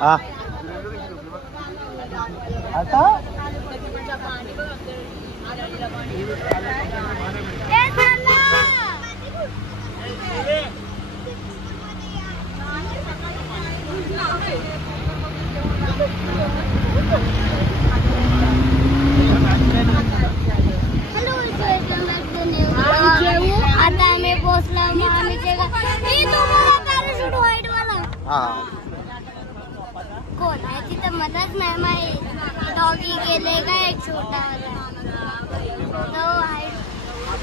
हा आता आता आम्ही पोहोचलो कोण आहे तिथं मलाच नाही माहित. डॉगी गेले का एक छोटा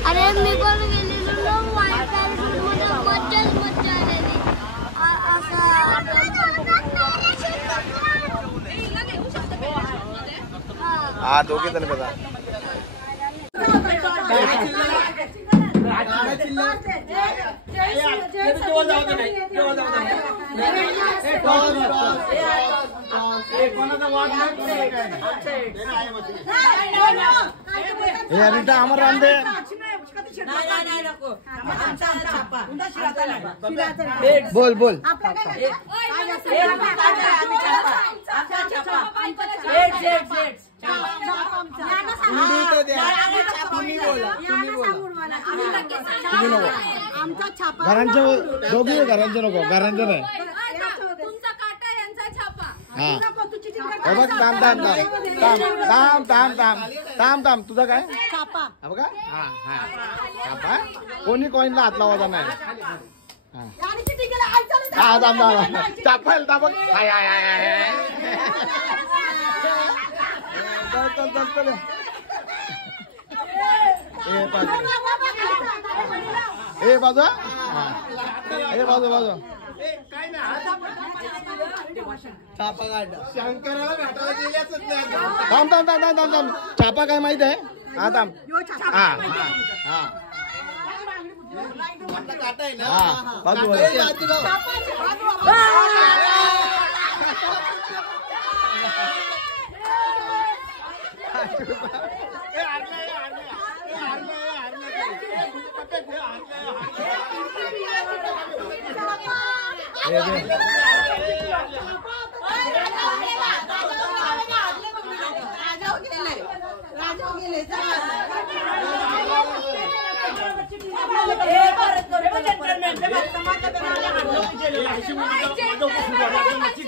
अरे मी पण गेलेलो व्हाईट पॅराशूट मध्ये मज्जा आलेली हा दोघे जण बघा आमर रांदे बोल बोल घरांच्या दोघी घरांचे नको घरांचे नाही हा बघ थांब तुझा काय बघा हा हा छापा कोणी कॉईनला हात लावायचा नाही हा थांब छापायला दाबक चल ए बाजू ए बाजू थांब छापा काय माहित आहे हा थांब हा बाजू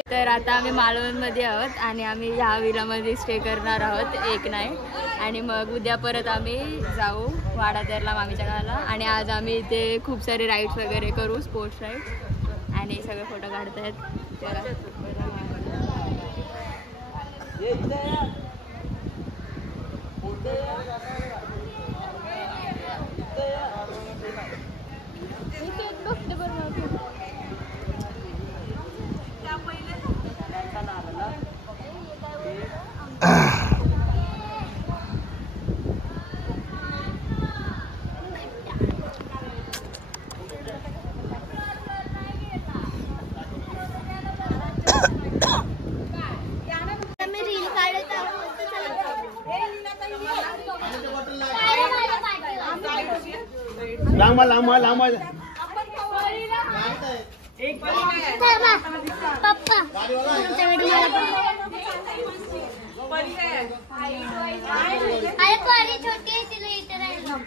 तर आता आम्ही मालवण मध्ये आहोत आणि आम्ही ह्या विलामध्ये स्टे करणार आहोत एक नाईट आणि मग उद्या परत आम्ही जाऊ वाडातेरला मामीच्या गावाला आणि आज आम्ही इथे खूप सारे राईड्स वगैरे करू स्पोर्ट्स राईड्स आणि सगळे फोटो काढतायत त्याला लांब पप्पा अरे परी छोटी आहे तिला इथे राहिलं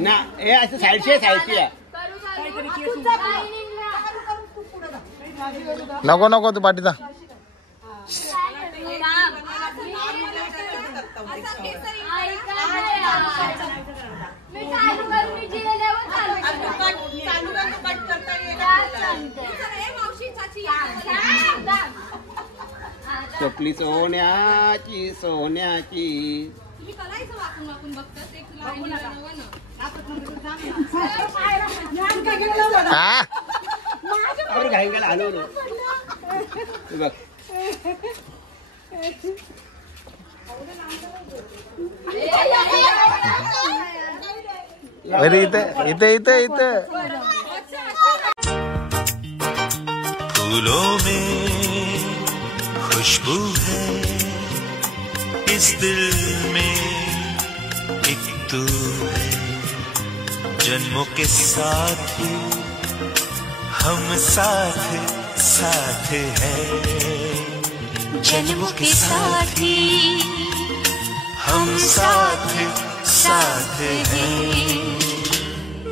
ना हे असं साईडची आहे नको तू पाठीचा चपली सोन्याची घाई गेला आलो बघ अरे इथे फूलों में इस दिल में एक तू है, जन्मों के साथी हम साथ साथ हैं, जन्मों के साथी हम साथ साथ हैं।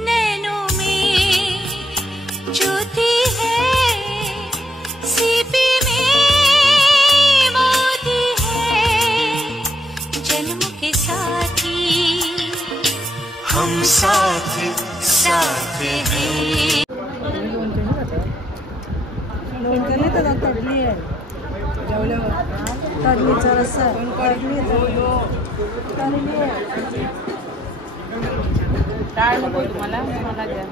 नैनों में ज्योति है, सीपी में मोती है, जन्मों के साथी हम साथ साथ हैं। तडलीचा रस्सा डाळ नको तुम्हाला, मला द्या.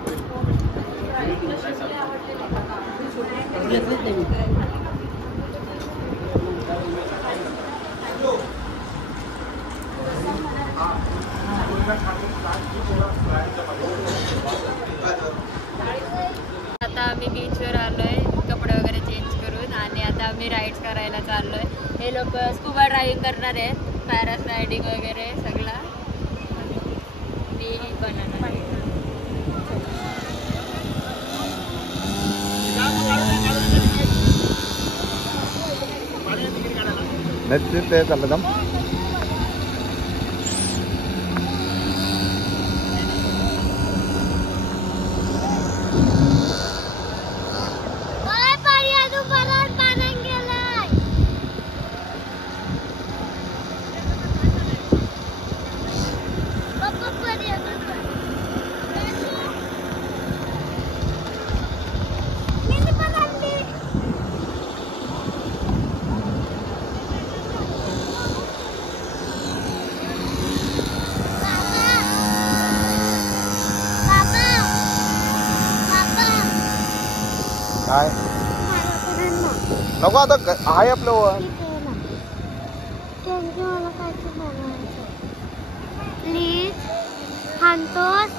आता आम्ही बीचवर आलोय कपडे वगैरे चेंज करून आणि आता आम्ही राईड्स करायला चाललोय. हे लोक स्कुबा ड्रायव्हिंग करणार आहेत, पॅरास्लायडिंग वगैरे सगळं. मी बनवणार आहे. ते चाललं का? काय नको आता आहे आपलं वर. प्लीज सांगतोस.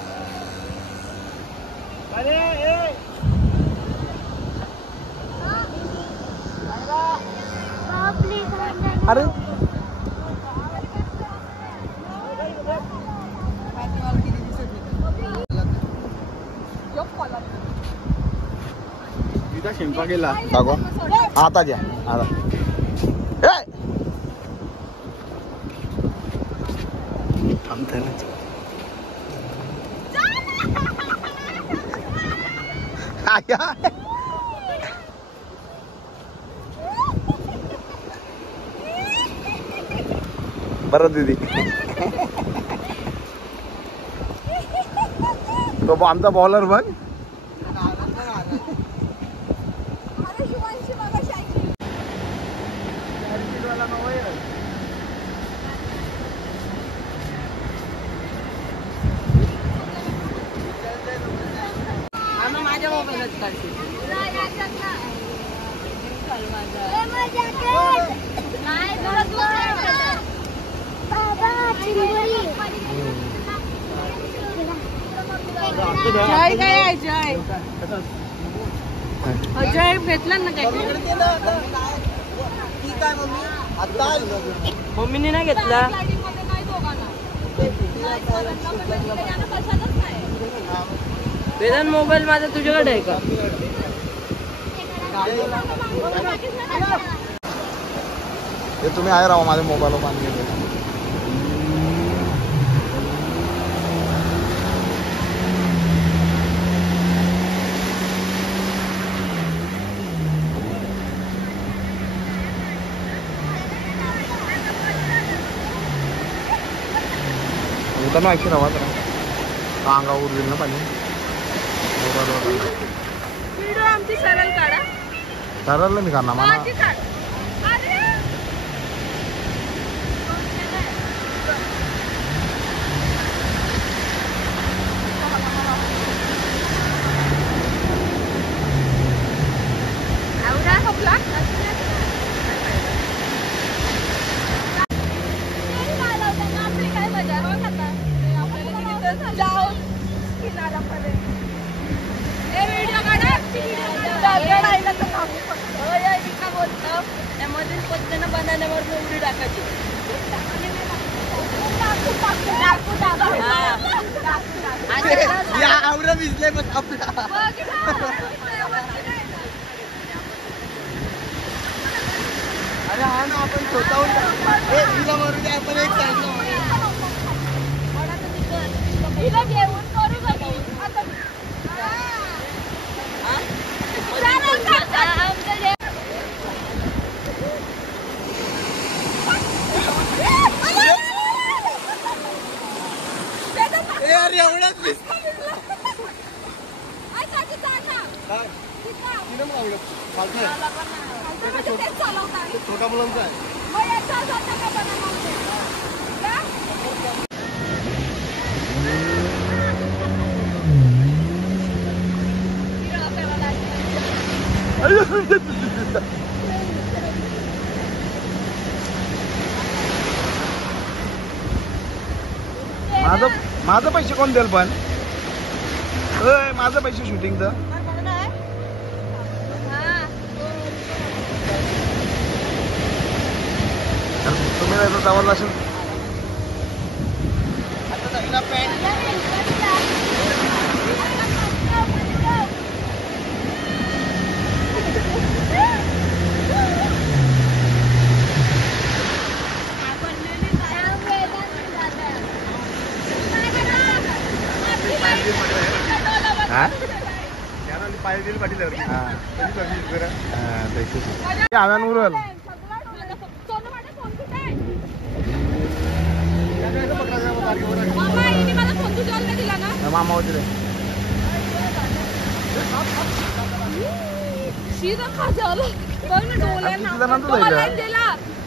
अरे शिंपा गेला दाखवा आता घ्या आता. बरं दीदी तो आमचा बॉलर बघ. माझ्या मोबाईलच काढते. जय काय जय अजय भेटला ना काय? मम्मीने नाही घेतला. वेदांत मोबाईल माझा तुझ्याकडे आहे का? ते तुम्ही आहे राव माझ्या मोबाईलवर पाणी घेतलं. उतरना ऐकशी रवा जरा अंगावर उरलेलं ना पाणी. व्हिडिओ आमची सरळ काढा. सरळ मी करणार मला. त्यामध्ये पद्धतीनं बनाण्यावर उडी टाकायची. आवडं भिजले पण आपला अरे हा ना आपण स्वतःहून तिला मारू दे आपण एक छोटा मुलांचा आहे माझं पैसे कोण देईल पण माझं पैसे शूटिंगचं तुम्ही जावं असेल आव्यान उरल मामा होते रे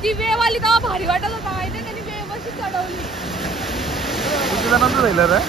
ती वेव आली तेव्हा भारी वाटत होता माहिती आहे त्यांनी वेव अशी चढवली किती जणांचं राहिलं रे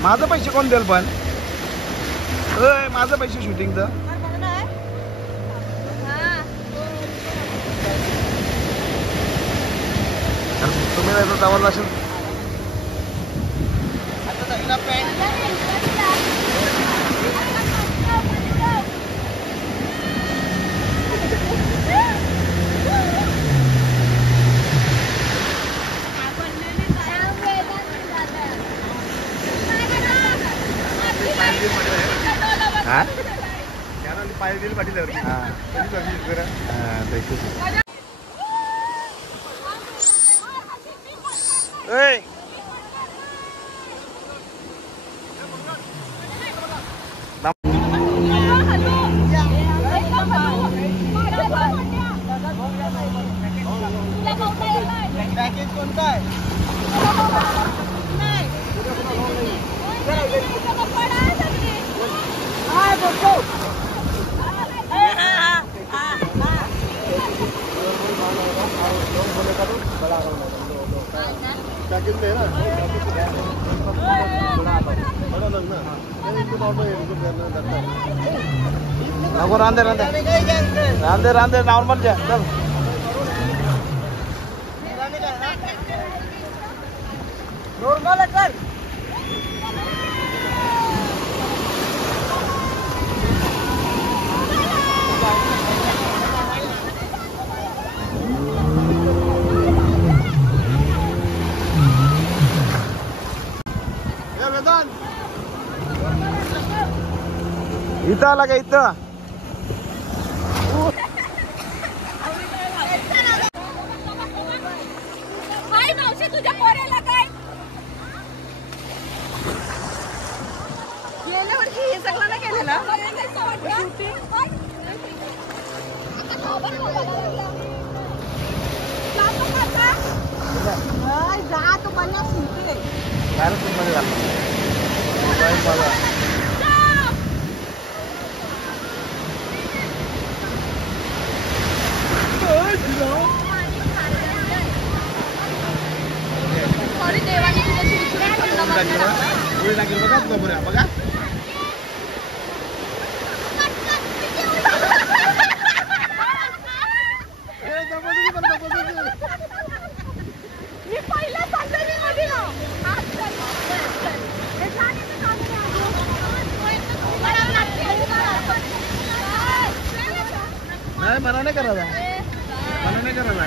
माझं पैसे कोण देईल पण माझं पैसे शूटिंगचं तुम्ही जावं असेल पाहिजे दिल पाटील पॅकेज कोणता आहे नको रांदे नॉर्मल जा चल नॉर्मल कर इथं आला का इथं? तुझ्या पोऱ्याला काय गेल्या वर्षी हे सगळं नाही केलेलं. जा तू पण देवाने बघा मी पहिल्या संदर्भीमध्ये ना नाही मना नाही करायला मना नाही करायला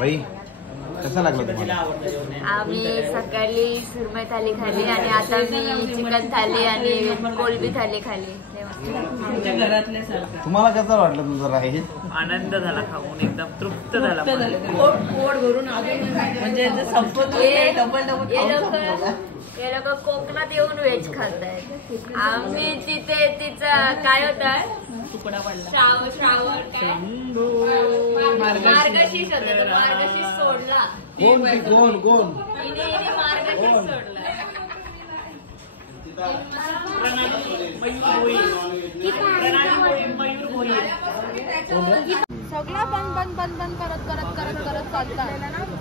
बाई कसा लागला तुम्हाला? आम्ही सकाळी सुरमई थाली खाली आणि आता मी चिकन थाली आणि कोलबी थाली खाली. तुम्हाला कसं वाटलं तुमचं राहील? आनंद झाला खाऊन, एकदम तृप्त झाला. पोट भरून अजून म्हणजे हे लोक कोकणात येऊन व्हेज खातायत. आम्ही तिथे तिचा काय होता तुकडा पडला. श्रावण काय मार्गशीर्ष होता. मार्गशीर्ष सोडला. कोण हिने मार्गशीर्ष सोडला. सगळं बंद बंद बंद बंद करत करत करत करत चालतात.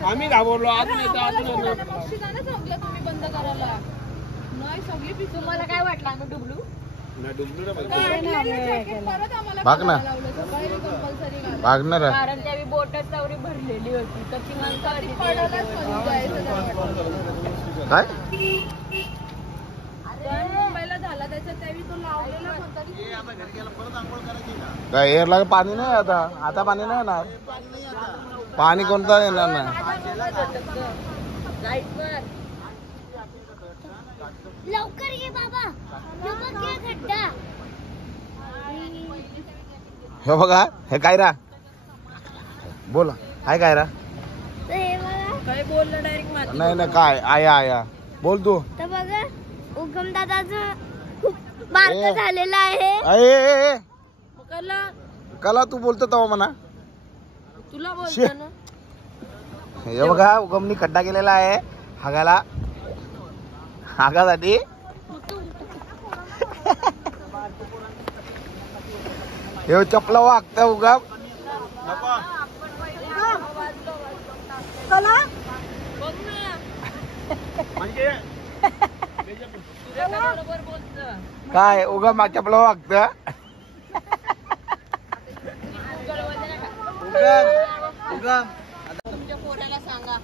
आम्ही घाबरलो. अजून येतं मक्षीदाने सांगलं तुम्ही बंद करायला. नाही सगळी पिसू. तुम्हाला काय वाटलं आम्ही डुबलू? भाग ना भागणार कारण त्यावेळी बोटच तेवढी भरलेली होती. कशी माणसं काय मुंबईला झाला त्याच्यात त्यावेळी तो लावलेला होता. काय एअरला पाणी नाही आता पाणी नाही येणार. पाणी कोणतं येणार नाही. लवकर ये बाबा. खड्डा हे बघा हे काय रा बोला हाय काय रा काय बोललं डायरेक्ट. नाही काय आया बोल तू. तर बघा उगम दादाचं खूप बारकं झालेलं आहे. कला तू बोलतो तेव्हा म्हणा. तुला बोलतो ना. हे बघा उगमनी खड्डा केलेला आहे हागासाठी. हे चपल वागत उगम. काय उगम चपल वागत. तुमच्या पोराला सांगा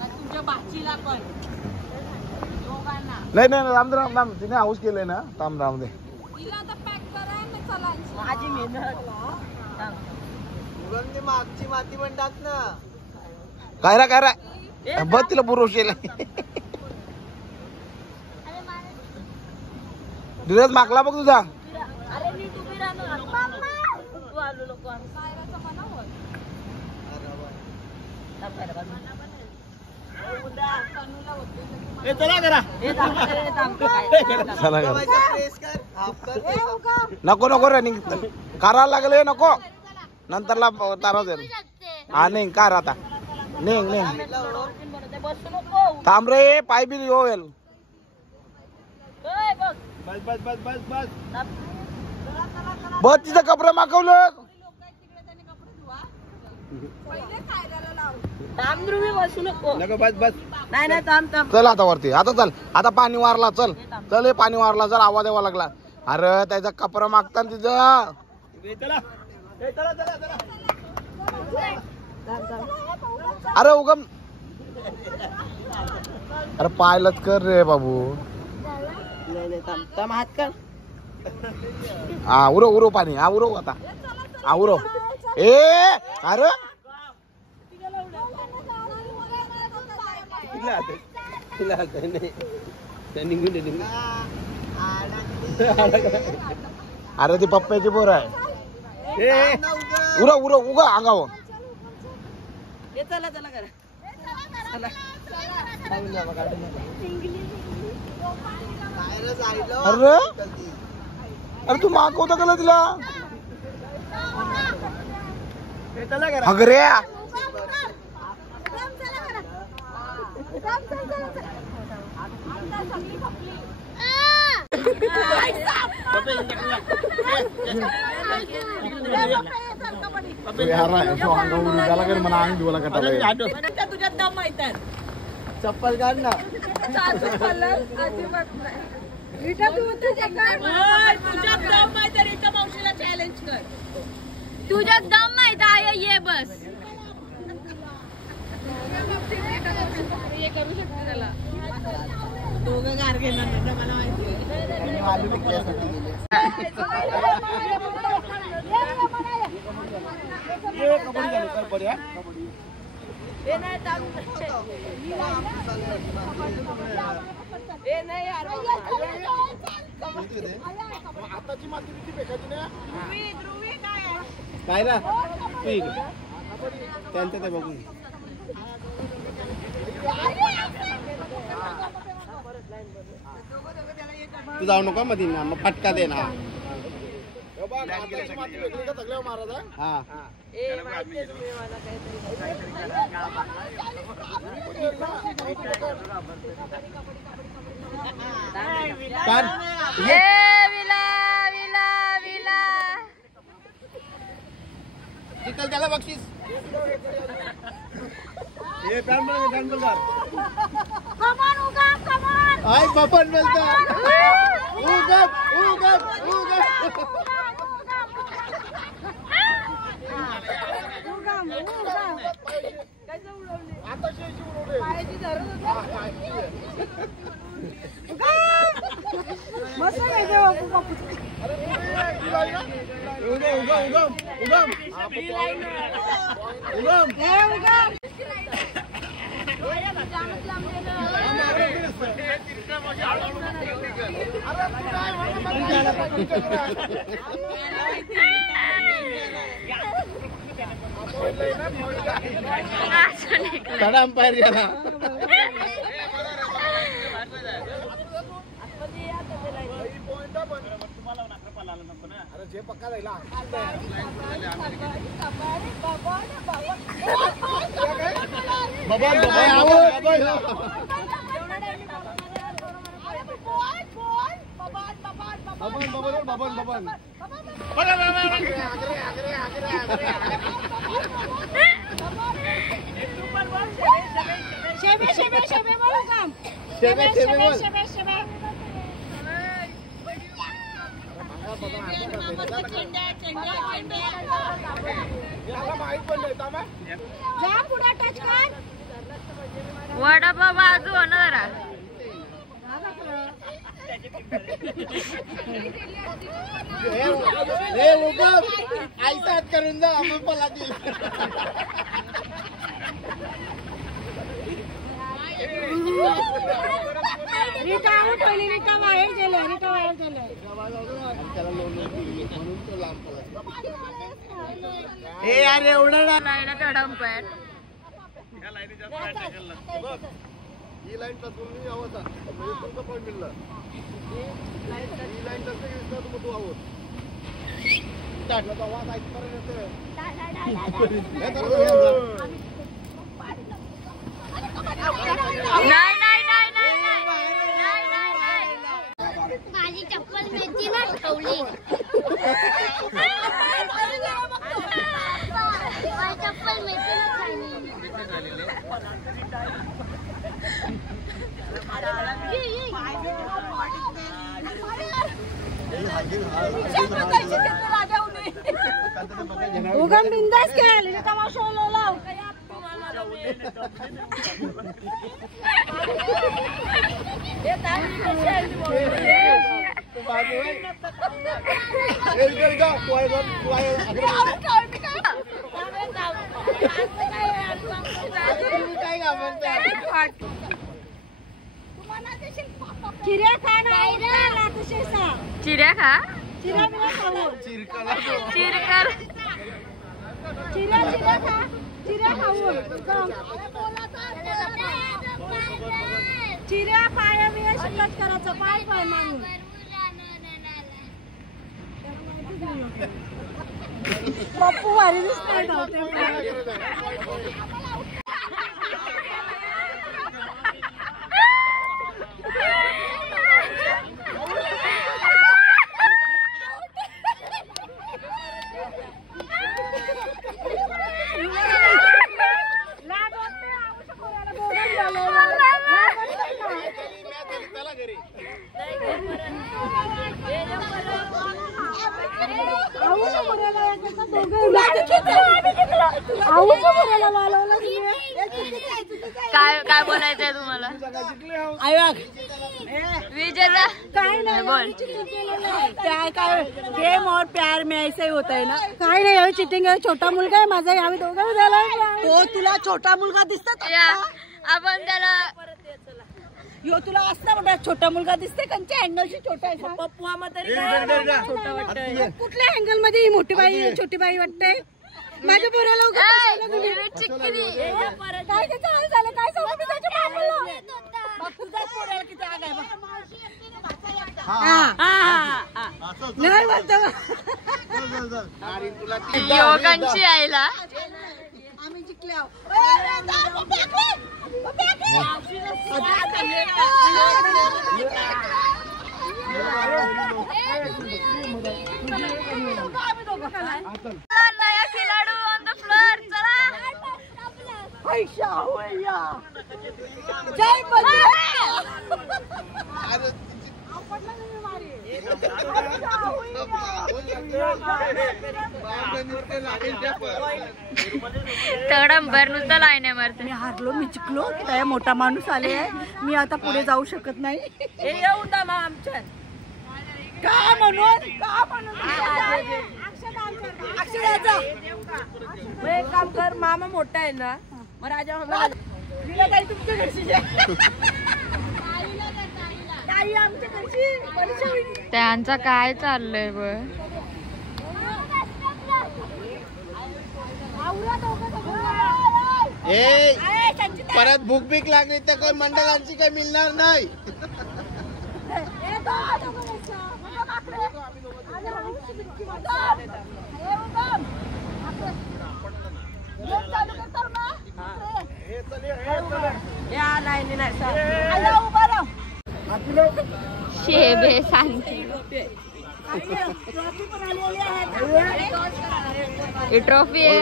तुमच्या बाचीला पण नाही राम तिने हाऊस केलंय ना. राम दे तिला आता पॅक करा ना. चला माझी मेहनत. मागची माती पण टाक ना. काय रा बघ तिला पुरवशील. धीरज मागला बघ तुझा. अरे मी तुम्ही राहणार तू आलो लोक नको रनिंग कारा लागले नको. नंतरला तारा दे. हा नाही कार आता नाही थांब रे पाय बी होईल. बस तिचं कपडे मागवलं. चल आता वरती आता चल. आता पाणी वारला चल हे पाणी वारला जर आवाज यावा लागला. अरे त्याचा कपडा मागता तिचं. अरे उगम अरे पायलच कर रे बाबू. हात कर. हा उरव पाणी. हा उरव आता. हा उरव. अरे अरे ती पप्प्याची पोर आहे. उरव उगा अंगावर. चला करा. अरे तू मागवता का तिला. हगऱ्या मला अंग दिवाला कटाला. तुझ्यात दम माहित चप्पल काढ ना. चॅलेंज कर. तुझ्यात दम माहित आहे. ये बस हे करू शकते त्याला. दोघं गार घेणार नाही मला माहिती. आताची माती किती फेकायची ना. काय ना त्यांचं ते बघून तू जाऊ नका मधी ना, मग फटका दे ना. हा चिकल त्याला बक्षीस. आय बबन बोलतात. थोडा अंपायर गेला. जे पक्का जायला वडापाव बाजू होणार. आईचा हात करून जा आपण पला दिल. रीटा आउट होईल. रीटा बाहेर गेले. रीटा बाहेर गेले. म्हणून तो लांब पला. हे यार एवढं लाईन अंपायर. ही लाईन टचून यावं म्हणजे तुमचं पॉईंट मिळलं. ही लाईन टच तू आहोत आवाज ऐकपर्यंत माझी चप्पल मेथी ना ठेवली. माझी चप्पल मेथी ना उगम बिंदास खेळ. तमाशा लाव. चिऱ्या खा ना. चिऱ्या खा. चिऱ्या बिना खाऊ. चिरकर. चिऱ्या खा. चिऱ्या खाऊ. चिऱ्या पाया बिया शिल्लक करायचं. पाय पाय मारून. पप्पू वारी दिसतोय धावते. काय बोलायचंय तुम्हाला? विजेता काय नाही बोल. काय गेम और प्यार में ऐसे ही होता है ना. काय नाही यावेळी चिटिंग आहे. छोटा मुलगा आहे माझा. यावेळी दोघं झाला. तो तुला छोटा मुलगा दिसत. आपण त्याला यो तुला असता मोठा छोटा मुलगा दिसते. कंच्या अँगलशी छोटा आहे. पप्पू हा तरी छोटा वाटतंय. कुठल्या अँगल मध्ये ही मोठी बाई छोटी बाई वाटते. माझ्या पोराला काय त्याचं हाल झालं. काय सांगू मी त्याच्या तुझा पोराला किती आग आहे बघ. नाही बोलतो योगांची आईला आम्ही जिंकल्या. नया खिलाडू ऑन द फ्लोर. चला जय तडंबर नुसतं लाईन मारते. मी हारलो, मी जिंकलो. त्या मोठा माणूस आले आहे. मी आता पुढे जाऊ शकत नाही. येऊन दा मा आमच्या का म्हणून एक काम कर, मामा मोठा आहे ना, मग राजा तुमच्या घरची ताई आमच्या घरची. त्यांचा काय चाललंय ब परत भूक बीक लागली तर काही मंडळांची काही मिळणार नाही. शेबे सांगते ही ट्रॉफी आहे.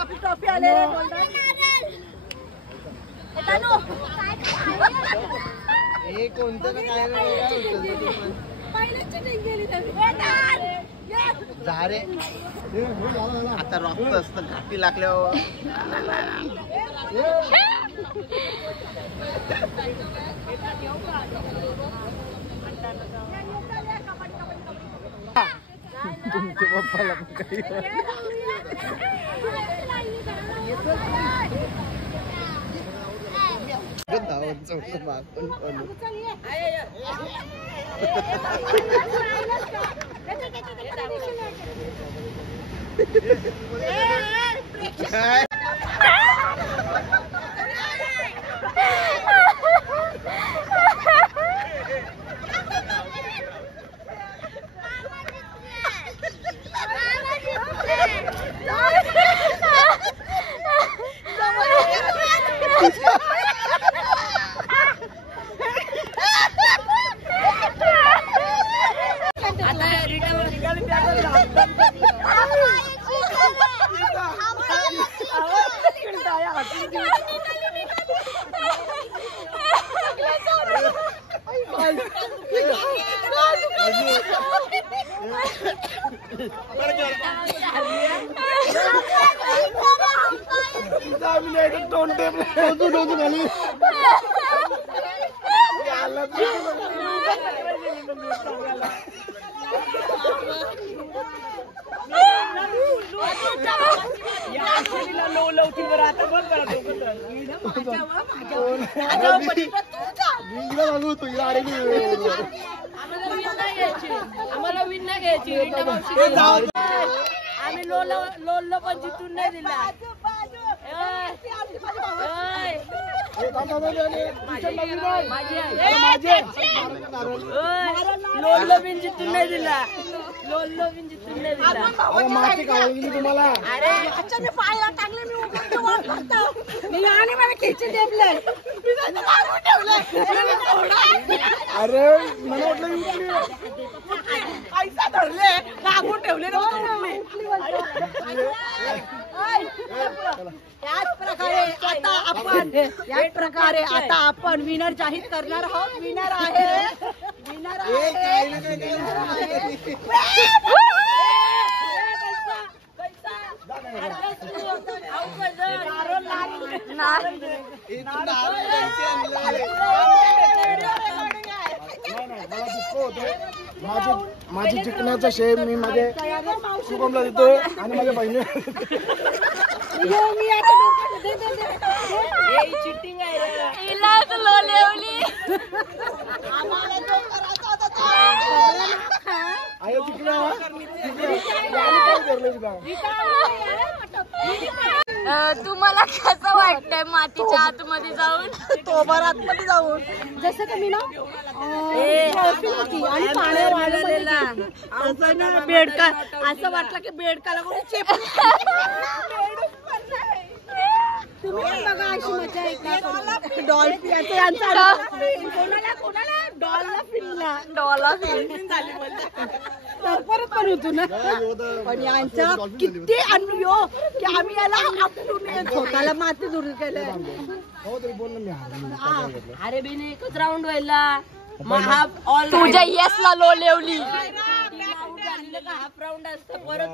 आपली ट्रॉफी आले. आता रक्त असतं घाटी लागल्यावर. तुमच्या पप्पाला पण काही आम्हाला विन नाही घ्यायची. आम्ही लोल पण जिंकून नाही दिला. लोल बिन जिंकून नाही दिला. लोल बिन जिंकून नाही दिला. तुम्हाला अरे अच्छा मी पायाला टाकले. मी आणि मला खिची टेपले. अरे मला वाटलं पैसा धरले लागून ठेवले. याच प्रकारे आता आपण विनर जाहीर करणार आहोत. विनर आहे माझी जिंकण्याचं श्रेय मी माझ्या शुभमला देतो आणि माझ्या बहिणी. चिटिंग आहे. आया जिंकल्या तुम्हाला कसं वाटतंय मातीच्या आतमध्ये जाऊन? तो भर आतमध्ये जाऊन जसं का मी ना आणि पाण्यावर वाढलेला असं ना बेडका असं वाटलं की बेडकाला कोणी चेप तुम्ही बघा अशी मजा येते डॉल कोणाला फिरला डॉला फिरून तर परत पण होतो ना पण यांचा किती अनुभव की आम्ही याला आपटून स्वतःला माती दूर केलं. अरे बिन एकच राऊंड व्हायला तुझ्या येसला लो लेवली हाफ राऊंड असतं परत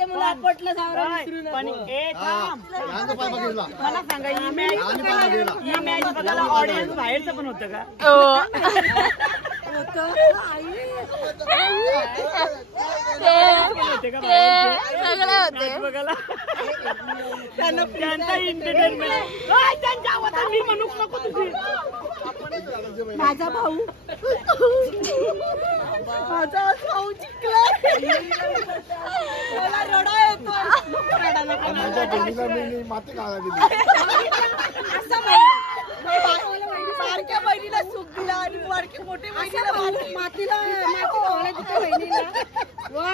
मुलं आपटलं मला सांगा ही मॅच बघायला ऑडियन्स बाहेरचं पण होतं का? सगळे होते बघायला त्यांचा एंटरटेनमेंट त्यांच्या आवाजात मी म्हणूच नको तुझी माझा भाऊ जिंकला मला रडा येतो बारक्या बहिणीला सुख दिला आणि बारक्या मोठ्या बहिणीला मातीला बहिणीला वा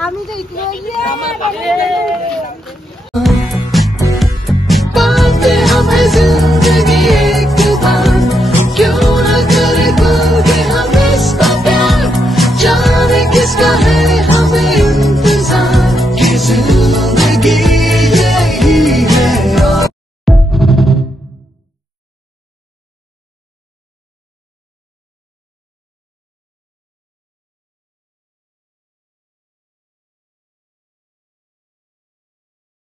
आम्ही हमें जिंदगी एक बार